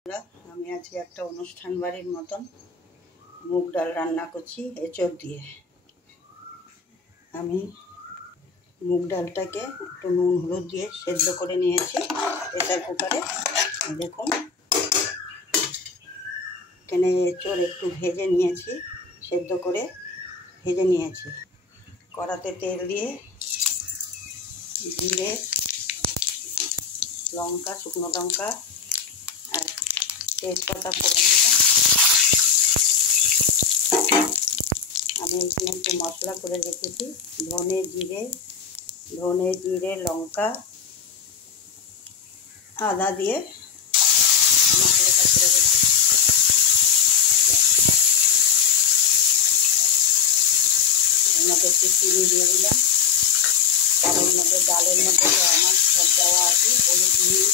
আমি আজকে একটা অনুষ্ঠান বাড়ির মতন মুগ ডাল রান্না করছি এঁচোড় দিয়ে। আমি মুগ ডালটাকে একটু নুন হলুদ দিয়ে সেদ্ধ করে নিয়েছি প্রেসার কুকারে। দেখুন এখানে এঁচোড় একটু ভেজে নিয়েছি, সেদ্ধ করে ভেজে নিয়েছি। কড়াতে তেল দিয়ে জিরে, লঙ্কা, শুকনো লঙ্কা আর তেজপাতা ফোড়ন দিলাম। আমি এখানে একটু মশলা করে রেখেছি, ধনে জিরে লঙ্কা আদা দিয়ে মশলাটা করে রেখেছি। এর মধ্যে একটু চিনি দিয়ে দিলাম, কারণ মধ্যে ডালের মধ্যে তো আমার সব দেওয়া আছে, হলুদ নুন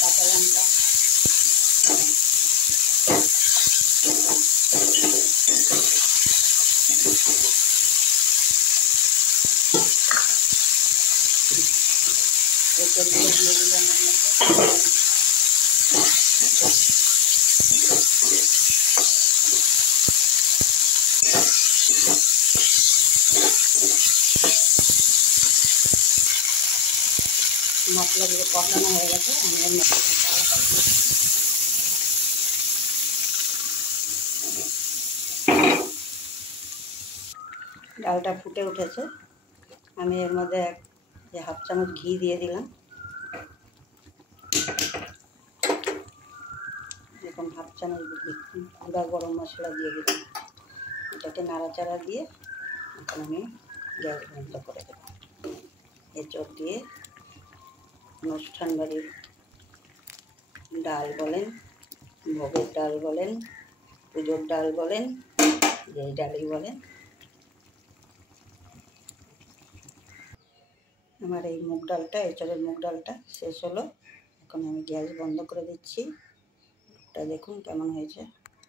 কাঁচা লঙ্কা। এঁচোড়গুলো দিয়ে দিলাম এর মধ্যে। মশলাগুলো কষানো হয়ে গেছে, আমি এর মধ্যে ডালটা ফুটে উঠেছে। আমি এর মধ্যে হাফ চামচ ঘি দিয়ে দিলাম, এরকম হাফ চামচ গুঁড়া গরম মশলা দিয়ে দিলাম। এটাকে নাড়াচাড়া দিয়ে এখন আমি গ্যাস বন্ধ করে দেবো। এঁচোড় দিয়ে অনুষ্ঠান বাড়ির ডাল বলেন, ভোগের ডাল বলেন, পুজোর ডাল বলেন, যেই ডালই বলেন, আমার এই মুগ ডালটা, এঁচোড়ের মুগ ডালটা শেষ হলো। এখন আমি গ্যাস বন্ধ করে দিচ্ছি। এটা দেখুন কেমন হয়েছে।